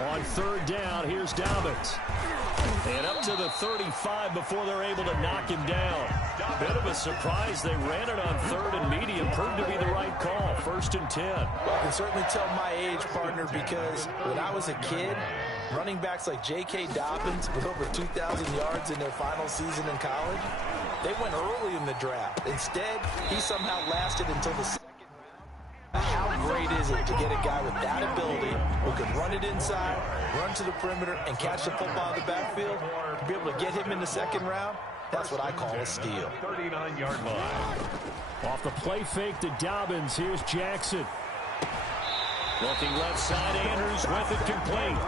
On third down, here's Dobbins. And up to the 35 before they're able to knock him down. Bit of a surprise. They ran it on third and medium. Proved to be the right call. 1st and 10. Well, I can certainly tell my age, partner, because when I was a kid, running backs like J.K. Dobbins with over 2,000 yards in their final season in college, they went early in the draft. Instead, he somehow lasted until the second round. How great is it to get a guy with that ability who can run it inside, run to the perimeter, and catch the football in the backfield? To be able to get him in the second round, that's what I call a steal. 39-yard line. Off the play fake to Dobbins, here's Jackson. Looking left side, Andrews with it complete.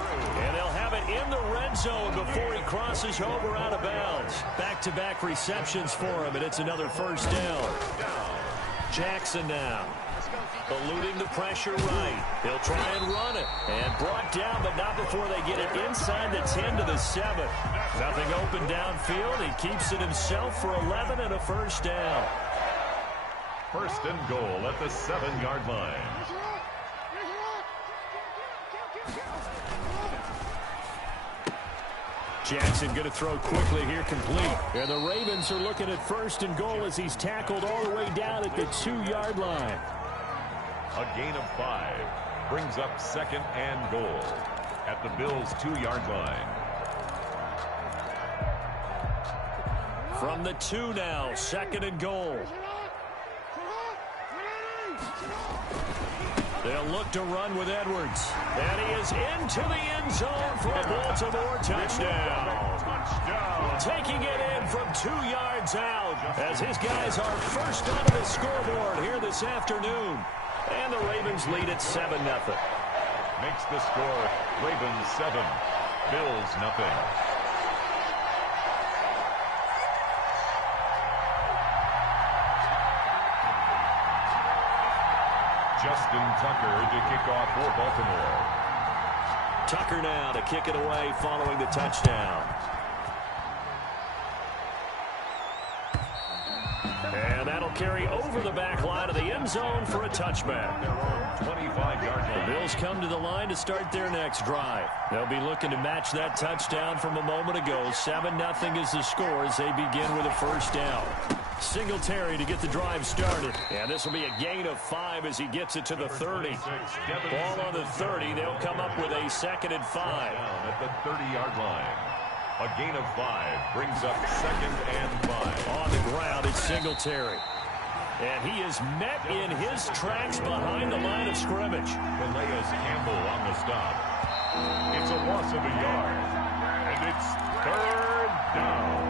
And they'll have it in the red zone before he crosses over out of bounds. Back-to-back receptions for him, and it's another first down. Jackson now. Eluding the pressure right. He'll try and run it. And brought down, but not before they get it inside the 10 to the 7. Nothing open downfield. He keeps it himself for 11 and a first down. 1st and goal at the 7-yard line. Jackson going to throw quickly here, complete. And the Ravens are looking at 1st and goal as he's tackled all the way down at the 2-yard line. A gain of 5 brings up 2nd and goal at the Bills' 2-yard line. From the 2 now, 2nd and goal. They'll look to run with Edwards. And he is into the end zone for a Baltimore touchdown. Taking it in from 2 yards out as his guys are first onto the scoreboard here this afternoon. And the Ravens lead at 7-0. Makes the score Ravens 7, Bills nothing. Justin Tucker to kick off for Baltimore. Tucker now to kick it away following the touchdown. And that'll carry over the back line of the end zone for a touchback. 25-yard line. The Bills come to the line to start their next drive. They'll be looking to match that touchdown from a moment ago. 7-0 is the score as they begin with a first down. Singletary to get the drive started. And this will be a gain of 5 as he gets it to the 30. Ball on the 30. They'll come up with a 2nd and 5. At the 30-yard line. A gain of 5 brings up 2nd and 5. On the ground, it's Singletary. And he is met in his tracks behind the line of scrimmage. Calais Campbell on the stop. It's a loss of a yard. And it's 3rd down.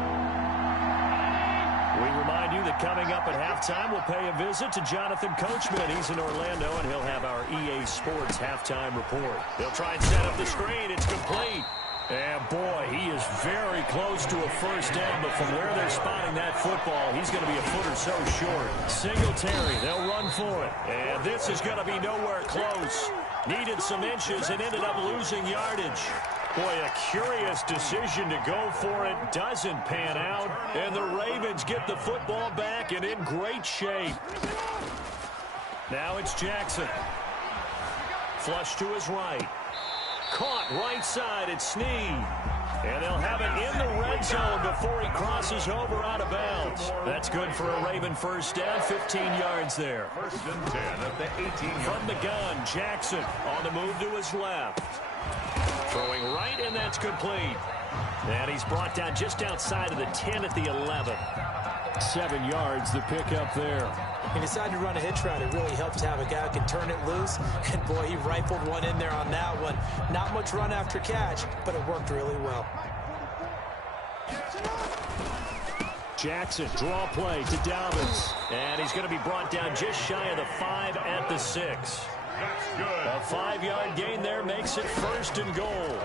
We remind you that coming up at halftime, we'll pay a visit to Jonathan Coachman. He's in Orlando, and he'll have our EA Sports halftime report. They'll try and set up the screen. It's complete. And, boy, he is very close to a first down, but from where they're spotting that football, he's going to be a foot or so short. Singletary, they'll run for it. And this is going to be nowhere close. Needed some inches and ended up losing yardage. Boy, a curious decision to go for it. Doesn't pan out. And the Ravens get the football back and in great shape. Now it's Jackson. Flush to his right. Caught right side at Snead. And they'll have it in the red zone before he crosses over out of bounds. That's good for a Raven first down, 15 yards there. 1st and 10 at the 18-yard. From the gun, Jackson on the move to his left. Throwing right, and that's complete. And he's brought down just outside of the 10 at the 11. 7 yards, the pickup there. He decided to run a hitch route. It really helps to have a guy who can turn it loose. And, boy, he rifled one in there on that one. Not much run after catch, but it worked really well. Jackson, draw play to Dobbins. And he's going to be brought down just shy of the 5 at the 6. That's good. A 5-yard gain there makes it 1st and goal.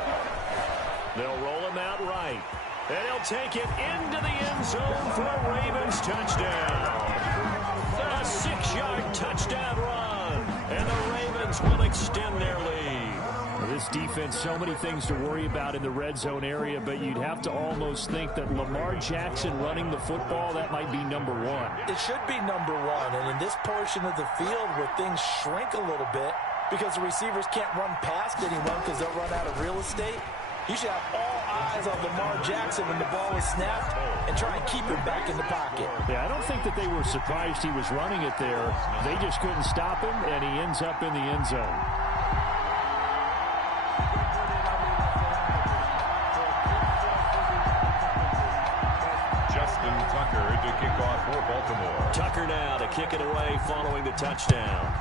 They'll roll him out right. And he'll take it into the end zone for a Ravens touchdown. A 6-yard touchdown run. And the Ravens will extend their lead. This defense, so many things to worry about in the red zone area, but you'd have to almost think that Lamar Jackson running the football, that might be number 1. It should be number 1, and in this portion of the field where things shrink a little bit, because the receivers can't run past anyone because they'll run out of real estate. You should have all eyes on Lamar Jackson when the ball is snapped and try and keep him back in the pocket. Yeah, I don't think that they were surprised he was running it there. They just couldn't stop him, and he ends up in the end zone. Justin Tucker to kick off for Baltimore. Tucker now to kick it away following the touchdown.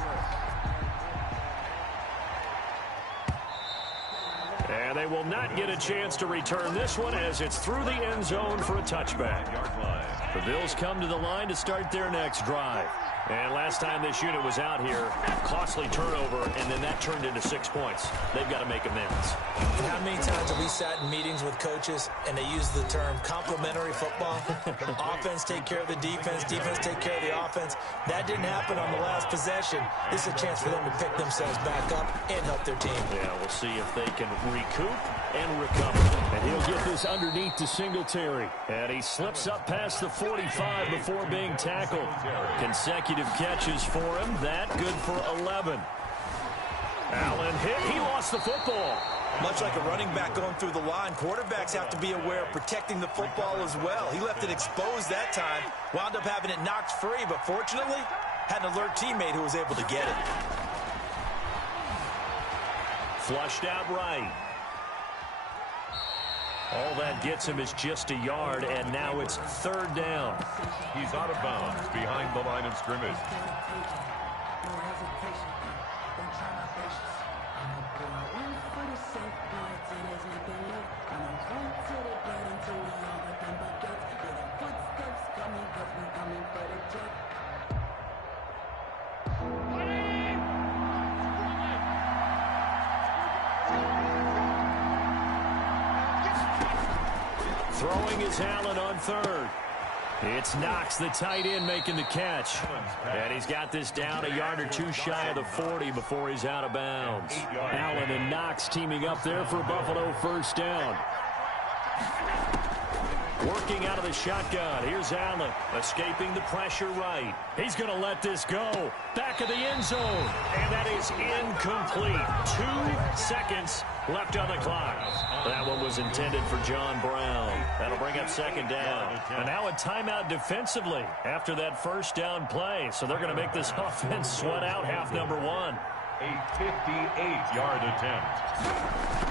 And they will not get a chance to return this one as it's through the end zone for a touchback. The Bills come to the line to start their next drive. And last time this unit was out here, costly turnover, and then that turned into 6 points. They've got to make amends. And how many times have we sat in meetings with coaches and they use the term complementary football? Offense take care of the defense, defense take care of the offense. That didn't happen on the last possession. This is a chance for them to pick themselves back up and help their team. Yeah, we'll see if they can recoup and recover. And he'll get this underneath to Singletary. And he slips up past the 45 before being tackled. Consecutive catches for him. That good for 11. Allen hit. He lost the football. Much like a running back going through the line, quarterbacks have to be aware of protecting the football as well. He left it exposed that time, wound up having it knocked free, but fortunately, had an alert teammate who was able to get it. Flushed out right. All that gets him is just a yard, and now it's third down. He's out of bounds behind the line of scrimmage. Throwing is Allen on third. It's Knox, the tight end, making the catch. And he's got this down a yard or two shy of the 40 before he's out of bounds. Allen and Knox teaming up there for Buffalo first down. Working out of the shotgun. Here's Allen, escaping the pressure right. He's going to let this go. Back of the end zone. And that is incomplete. 2 seconds left on the clock. That one was intended for John Brown. That'll bring up second down. And now a timeout defensively after that first down play. So they're going to make this offense sweat out half number one. A 58-yard attempt.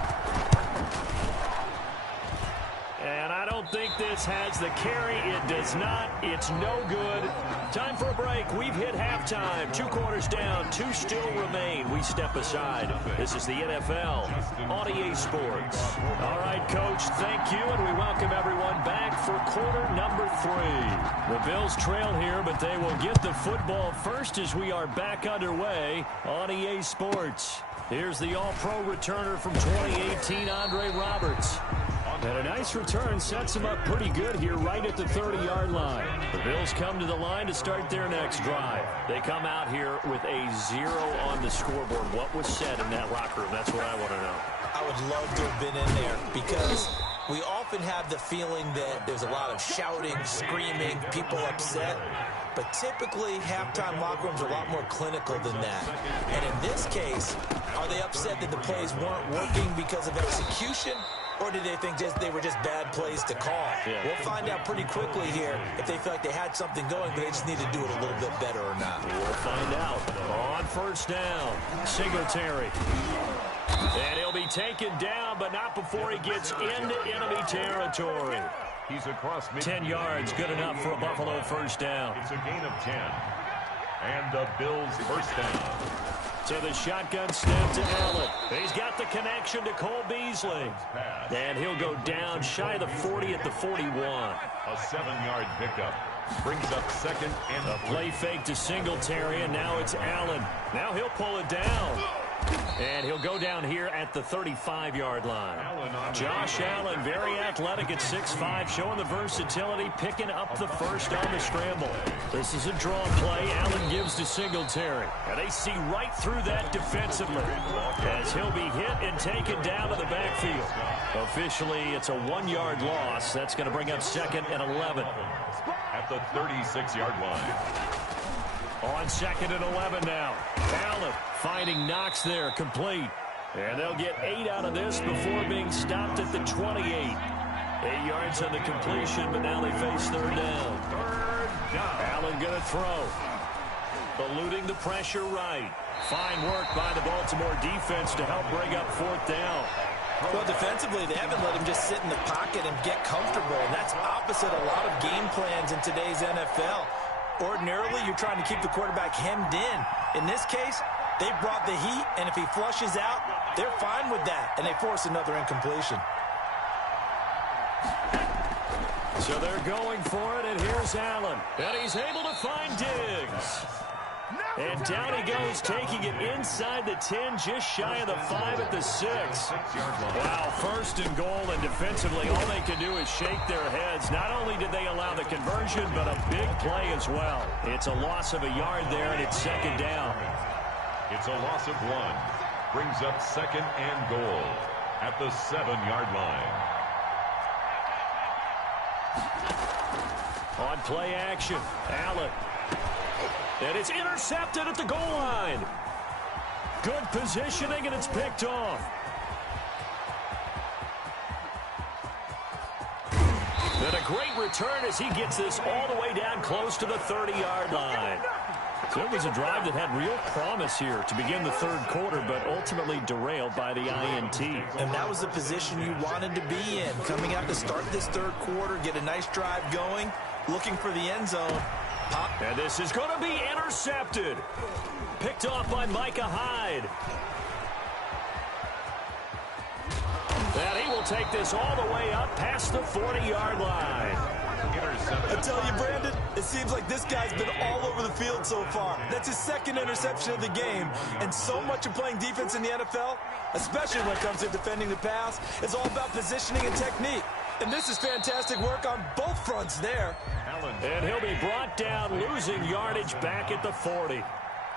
And I don't think this has the carry. It does not. It's no good. Time for a break. We've hit halftime. 2 quarters down. 2 still remain. We step aside. This is the NFL on EA Sports. All right, Coach, thank you, and we welcome everyone back for quarter number 3. The Bills trail here, but they will get the football first as we are back underway on EA Sports. Here's the All-Pro returner from 2018, Andre Roberts. And a nice return sets them up pretty good here right at the 30-yard line. The Bills come to the line to start their next drive. They come out here with a 0 on the scoreboard. What was said in that locker room? That's what I want to know. I would love to have been in there because we often have the feeling that there's a lot of shouting, screaming, people upset. But typically, halftime locker rooms are a lot more clinical than that. And in this case, are they upset that the plays weren't working because of execution? Or did they think they were just bad plays to call? Yeah. We'll find out pretty quickly here if they feel like they had something going, but they just need to do it a little bit better or not. We'll find out. On first down, Singletary. And he'll be taken down, but not before he gets into enemy territory. He's across 10 yards, good enough for a Buffalo first down. It's a gain of 10. And the Bills first down. So the shotgun snap to Allen. He's got the connection to Cole Beasley. And he'll go down shy of the 40 at the 41. A 7-yard pickup. Brings up second and a play fake to Singletary, and now it's Allen. Now he'll pull it down. And he'll go down here at the 35-yard line. Josh Allen, very athletic at 6'5", showing the versatility, picking up the first on the scramble. This is a draw play. Allen gives to Singletary. And they see right through that defensively as he'll be hit and taken down to the backfield. Officially, it's a 1-yard loss. That's going to bring up second and 11. At the 36-yard line. On 2nd and 11 now. Allen finding Knox there, complete. And they'll get 8 out of this before being stopped at the 28. 8 yards on the completion, but now they face third down. Allen going to throw. Eluding the pressure right. Fine work by the Baltimore defense to help bring up 4th down. Well, defensively, they haven't let him just sit in the pocket and get comfortable. And that's opposite a lot of game plans in today's NFL. Ordinarily, you're trying to keep the quarterback hemmed in. In this case, they brought the heat, and if he flushes out, they're fine with that, and they force another incompletion. So they're going for it, and here's Allen. And he's able to find Diggs. And down he goes, taking it inside the 10, just shy of the 5 at the 6. Wow, 1st and goal, and defensively, all they can do is shake their heads. Not only did they allow the conversion, but a big play as well. It's a loss of a yard there, and it's 2nd down. It's a loss of 1. Brings up 2nd and goal at the 7-yard line. On play action, Allen. And it's intercepted at the goal line. Good positioning, and it's picked off. And a great return as he gets this all the way down close to the 30-yard line. So it was a drive that had real promise here to begin the 3rd quarter, but ultimately derailed by the INT. And that was the position you wanted to be in. Coming out to start this 3rd quarter, get a nice drive going, looking for the end zone. Pop. And this is going to be intercepted. Picked off by Micah Hyde. And he will take this all the way up past the 40-yard line. I tell you, Brandon, it seems like this guy's been all over the field so far. That's his 2nd interception of the game. And so much of playing defense in the NFL, especially when it comes to defending the pass, is all about positioning and technique. And this is fantastic work on both fronts there. And he'll be brought down, losing yardage back at the 40.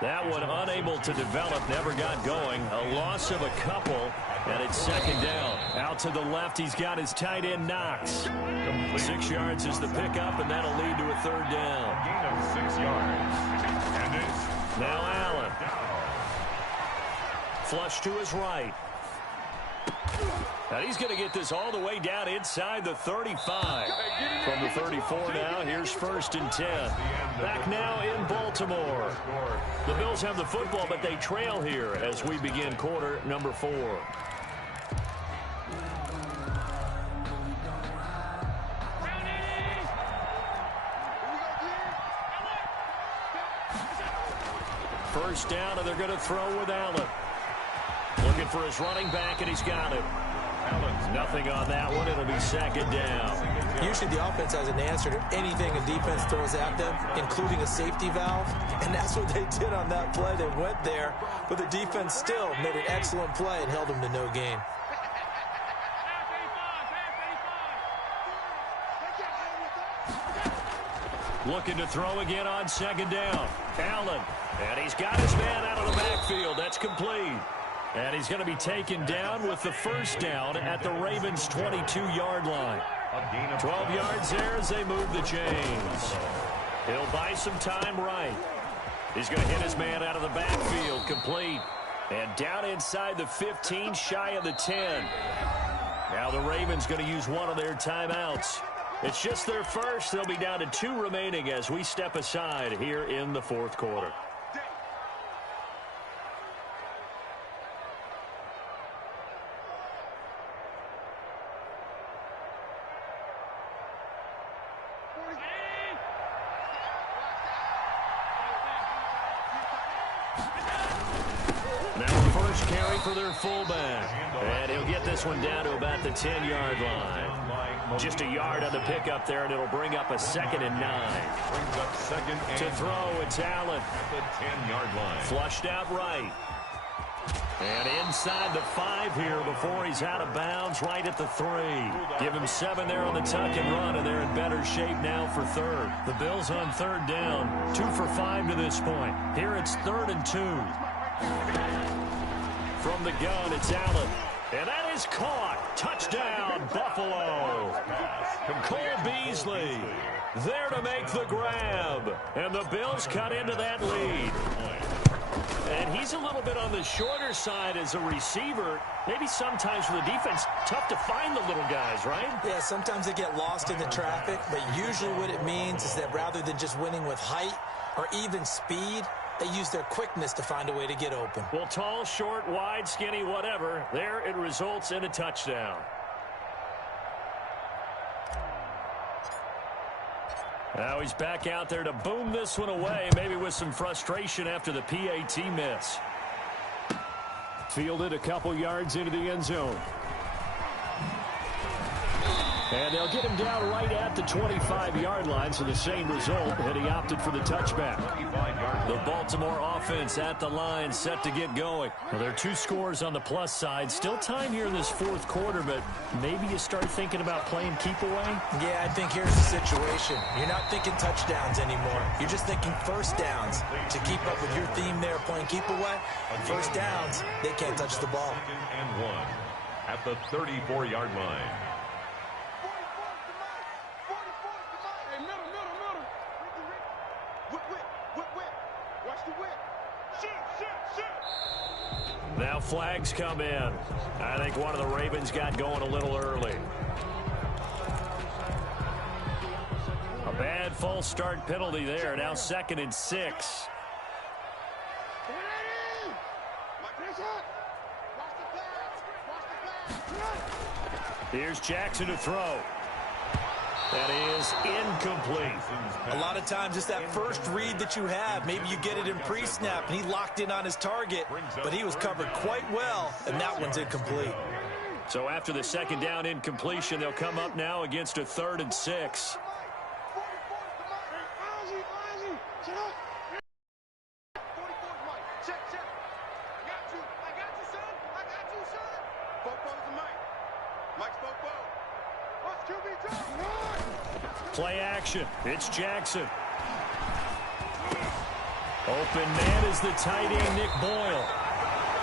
That one unable to develop, never got going. A loss of a couple, and it's 2nd down. Out to the left, he's got his tight end, Knox. 6 yards is the pickup, and that'll lead to a 3rd down. Gain of 6 yards. And it's now Allen. Flush to his right. And he's going to get this all the way down inside the 35. From the 34 now, here's 1st and 10. Back now in Baltimore. The Bills have the football, but they trail here as we begin quarter number 4. First down, and they're going to throw with Allen. Looking for his running back, and he's got it. Nothing on that one. It'll be 2nd down. Usually the offense has an answer to anything a defense throws at them, including a safety valve. And that's what they did on that play. They went there, but the defense still made an excellent play and held them to no gain. Looking to throw again on 2nd down. Allen. And he's got his man out of the backfield. That's complete. And he's going to be taken down with the 1st down at the Ravens' 22-yard line. 12 yards there as they move the chains. He'll buy some time right. He's going to hit his man out of the backfield, complete. And down inside the 15, shy of the 10. Now the Ravens going to use one of their timeouts. It's just their first. They'll be down to 2 remaining as we step aside here in the 4th quarter. For their fullback. And he'll get this one down to about the 10-yard line. Just a yard on the pickup there, and it'll bring up a 2nd and 9. Brings up 2nd and to throw, it's Allen. At the 10-yard line. Flushed out right. And inside the 5 here before he's out of bounds, right at the 3. Give him 7 there on the tuck and run, and they're in better shape now for 3rd. The Bills on 3rd down, 2 for 5 to this point. Here it's 3rd and 2. From the gun, it's Allen. And that is caught. Touchdown, Buffalo. Cole Beasley there to make the grab. And the Bills cut into that lead. And he's a little bit on the shorter side as a receiver. Maybe sometimes for the defense, tough to find the little guys, right? Yeah, sometimes they get lost in the traffic, but usually what it means is that rather than just winning with height or even speed, they use their quickness to find a way to get open. Well, tall, short, wide, skinny, whatever, there it results in a touchdown. Now he's back out there to boom this one away, maybe with some frustration after the PAT miss. Fielded a couple yards into the end zone. And they'll get him down right at the 25-yard line, so the same result, and he opted for the touchback. The Baltimore offense at the line, set to get going. Well, there are 2 scores on the plus side. Still time here in this fourth quarter, but maybe you start thinking about playing keep away? Yeah, I think here's the situation. You're not thinking touchdowns anymore. You're just thinking first downs. To keep up with your theme there, playing keep away, first downs, they can't touch the ball. 2nd and 1 at the 34-yard line. Now flags come in. I think one of the Ravens got going a little early. A bad false start penalty there. Now 2nd and 6. Here's Jackson to throw. That is incomplete. A lot of times it's that first read that you have. Maybe you get it in pre-snap, and he locked in on his target, but he was covered quite well, and that one's incomplete. So after the 2nd down incompletion, they'll come up now against a 3rd and 6. Play action. It's Jackson. Open man is the tight end, Nick Boyle.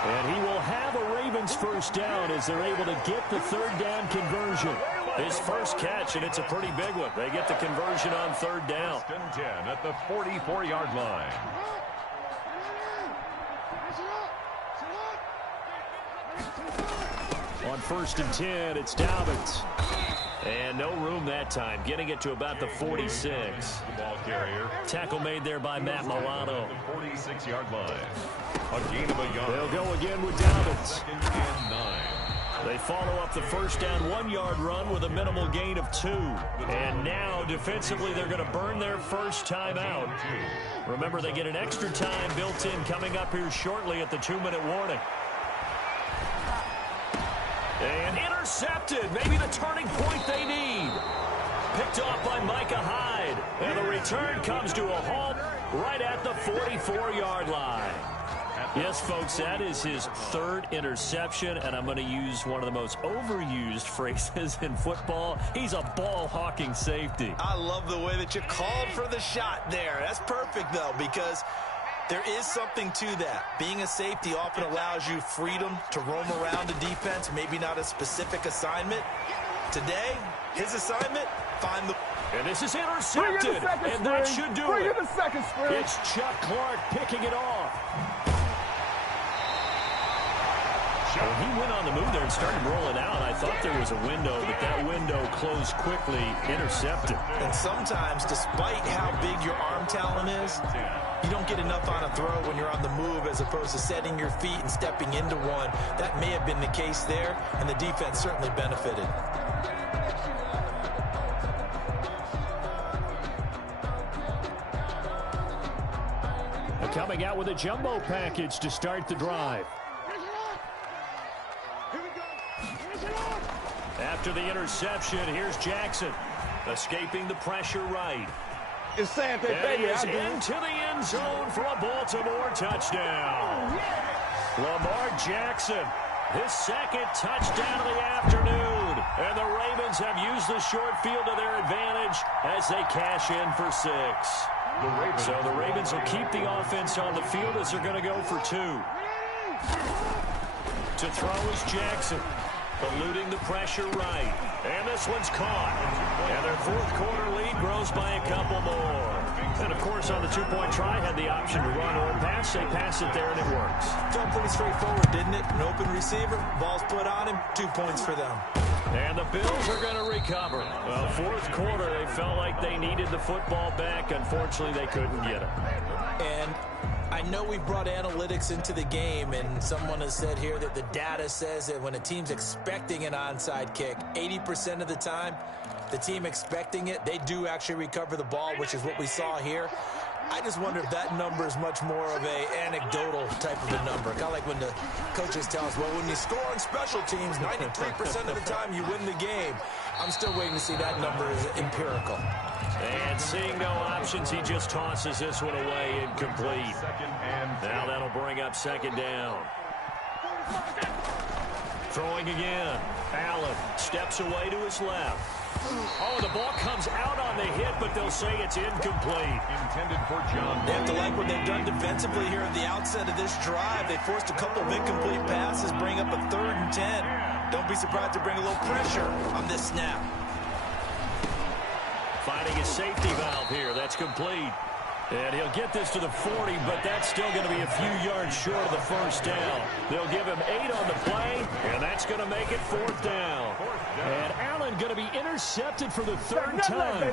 And he will have a Ravens first down as they're able to get the 3rd down conversion. His first catch, and it's a pretty big one. They get the conversion on 3rd down. 1st and 10 at the 44-yard line. On 1st and 10, it's Dobbins. And no room that time, getting it to about the 46. The ball carrier. Tackle made there by Matt Milano. The 46-yard line. A gain of a yard. They'll go again with Dobbins. 2nd and 9. They follow up the first down 1-yard run with a minimal gain of 2. And now, defensively, they're going to burn their first time out. Remember, they get an extra time built in coming up here shortly at the 2-minute warning. And intercepted. Maybe the turning point they need. Picked off by Micah Hyde. And the return comes to a halt right at the 44-yard line. Yes, folks, that is his 3rd interception, and I'm going to use one of the most overused phrases in football. He's a ball-hawking safety. I love the way that you called for the shot there. That's perfect, though, because there is something to that. Being a safety often allows you freedom to roam around the defense, maybe not a specific assignment. Today, his assignment, find the... And this is intercepted, and that should do it. It's Chuck Clark picking it off. Well, he went on the move there and started rolling out. I thought there was a window, but that window closed quickly, intercepted. And sometimes, despite how big your arm talent is, you don't get enough on a throw when you're on the move as opposed to setting your feet and stepping into one. That may have been the case there, and the defense certainly benefited. They're coming out with a jumbo package to start the drive. After the interception, here's Jackson, escaping the pressure right. It's saying that and he is into the end zone for a Baltimore touchdown. Lamar Jackson, his 2nd touchdown of the afternoon. And the Ravens have used the short field to their advantage as they cash in for 6. So the Ravens will keep the offense on the field as they're going to go for 2. To throw is Jackson. Eluding the pressure right. And this one's caught. And their fourth quarter lead grows by a couple more. And, of course, on the two-point try, had the option to run or pass. They pass it there, and it works. Felt pretty straightforward, didn't it? An open receiver, ball's put on him, 2 points for them. And the Bills are going to recover. Well, fourth quarter, they felt like they needed the football back. Unfortunately, they couldn't get it. And I know we brought analytics into the game, and someone has said here that the data says that when a team's expecting an onside kick, 80% of the time, the team expecting it, they do actually recover the ball, which is what we saw here. I just wonder if that number is much more of an anecdotal type of a number. Kind of like when the coaches tell us, well, when you score on special teams, 93% of the time you win the game. I'm still waiting to see that number is empirical. And seeing no options, he just tosses this one away incomplete. Now that'll bring up second down. Throwing again. Allen steps away to his left. Oh, the ball comes out on the hit, but they'll say it's incomplete. Intended for John. They have to like what they've done defensively here at the outset of this drive. They forced a couple of incomplete passes, bring up a 3rd and 10. Don't be surprised to bring a little pressure on this snap. Finding his safety valve here. That's complete. And he'll get this to the 40, but that's still going to be a few yards short of the first down. They'll give him 8 on the play, and that's going to make it 4th down. And Allen going to be intercepted for the 3rd time.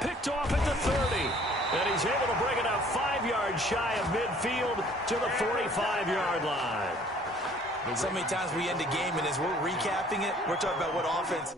Picked off at the 30. And he's able to bring it out 5 yards shy of midfield to the 45-yard line. So many times we end a game, and as we're recapping it, we're talking about what offense